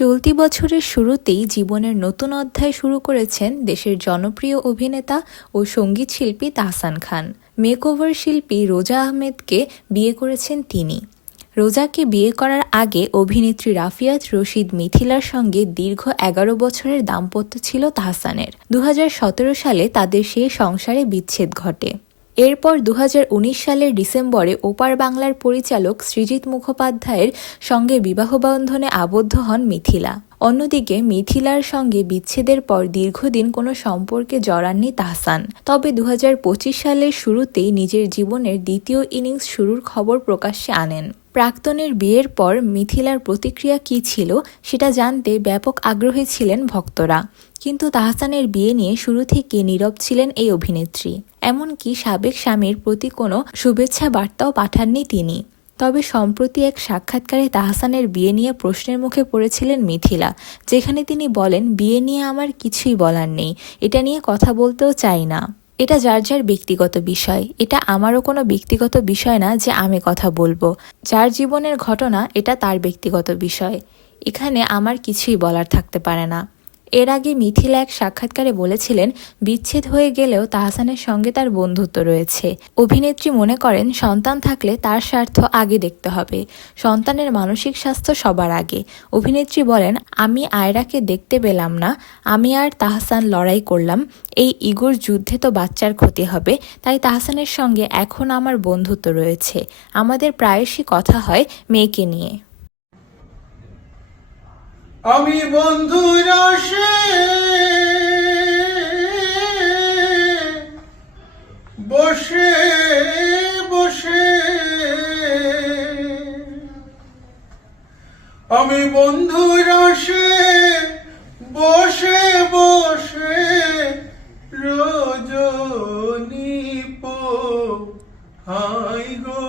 চলতি বছরের শুরুতেই জীবনের নতুন অধ্যায় শুরু করেছেন দেশের জনপ্রিয় অভিনেতা ও সঙ্গীত শিল্পী তাহসান খান। মেকওভার শিল্পী রোজা আহমেদকে বিয়ে করেছেন তিনি। রোজাকে বিয়ে করার আগে অভিনেত্রী রাফিয়াত রশিদ মিথিলার সঙ্গে দীর্ঘ ১১ বছরের দাম্পত্য ছিল তাহসানের। ২০১৭ সালে তাদের সেই সংসারে বিচ্ছেদ ঘটে। এরপর ২০১৯ সালের ডিসেম্বরে ওপার বাংলার পরিচালক সৃজিত মুখোপাধ্যায়ের সঙ্গে বিবাহবন্ধনে আবদ্ধ হন মিথিলা। অন্যদিকে মিথিলার সঙ্গে বিচ্ছেদের পর দীর্ঘদিন কোনো সম্পর্কে জড়াননি তাহসান। তবে ২০২৫ সালের শুরুতেই নিজের জীবনের দ্বিতীয় ইনিংস শুরুর খবর প্রকাশ্যে আনেন। প্রাক্তনের বিয়ের পর মিথিলার প্রতিক্রিয়া কী ছিল সেটা জানতে ব্যাপক আগ্রহী ছিলেন ভক্তরা। কিন্তু তাহসানের বিয়ে নিয়ে শুরু থেকে নীরব ছিলেন এই অভিনেত্রী। এমনকি সাবেক স্বামীর প্রতি কোনো শুভেচ্ছা বার্তাও পাঠাননি তিনি। তবে সম্প্রতি এক সাক্ষাৎকারে তাহসানের বিয়ে নিয়ে প্রশ্নের মুখে পড়েছিলেন মিথিলা, যেখানে তিনি বলেন, বিয়ে নিয়ে আমার কিছুই বলার নেই, এটা নিয়ে কথা বলতেও চাই না। এটা যার যার ব্যক্তিগত বিষয়, এটা আমারও কোনো ব্যক্তিগত বিষয় না যে আমি কথা বলবো। যার জীবনের ঘটনা এটা তার ব্যক্তিগত বিষয়, এখানে আমার কিছুই বলার থাকতে পারে না। এর আগে মিথিলা এক সাক্ষাৎকারে বলেছিলেন, বিচ্ছেদ হয়ে গেলেও তাহসানের সঙ্গে তার বন্ধুত্ব রয়েছে। অভিনেত্রী মনে করেন, সন্তান থাকলে তার স্বার্থ আগে দেখতে হবে, সন্তানের মানসিক স্বাস্থ্য সবার আগে। অভিনেত্রী বলেন, আমি আয়রাকে দেখতে পেলাম না, আমি আর তাহসান লড়াই করলাম, এই ইগোর যুদ্ধে তো বাচ্চার ক্ষতি হবে, তাই তাহসানের সঙ্গে এখন আমার বন্ধুত্ব রয়েছে, আমাদের প্রায়শই কথা হয় মেয়েকে নিয়ে। আমি বন্ধুর আশে বসে বসে, আমি বন্ধুর আশে বসে বসে রজনী পোহাই গো,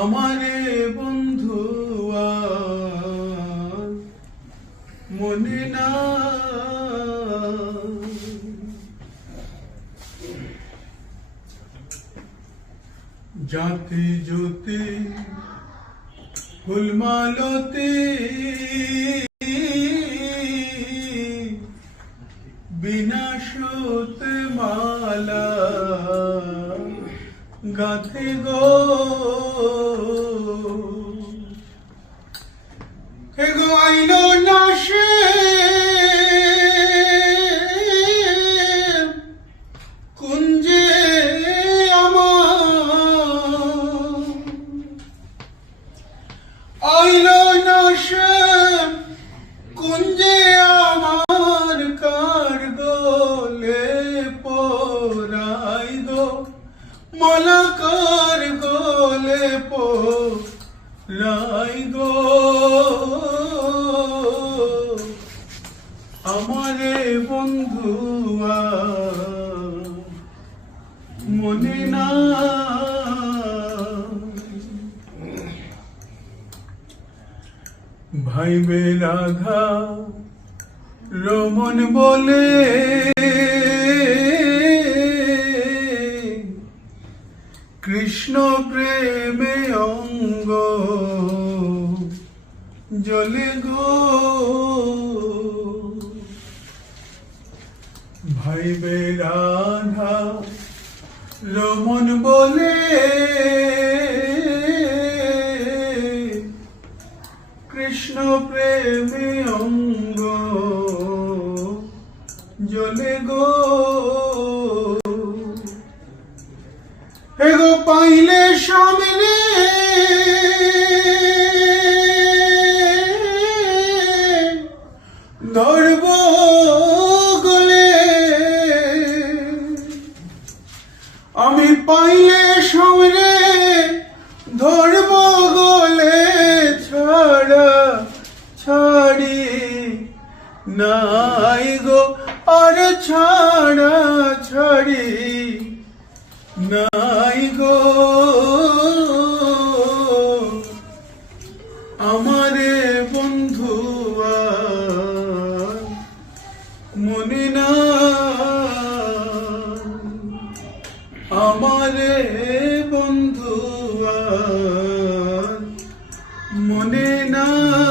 আমারে বন্ধু মনে না। জাতি জ্যোতি ফুলমালতি বিনাশতে মালা গাথে গো, এগো আইলো না সে কুঞ্জে আমার, আইলো না সে কুঞ্জে আমার, কার গোলে পোরাই গো, মালাকার গোলে পোরাই গো, আমারে বন্ধু মনে না। ভাইবে রাধা রমন বলে, কৃষ্ণ প্রেমে অঙ্গ জলে গো, ভাইবে রাধা রমন বলে, কৃষ্ণ প্রেমে অঙ্গ জলে গো, এগো পাইলে সামনে ধরব গলে, আমি পাইলে সামনে ধরব গলে, ছাড়া ছাড়ি নাই গো, আর ছাড়া ছাড়ি নাই গো, আমারে বন্ধু মনে না, আমারে বন্ধু মনে নাই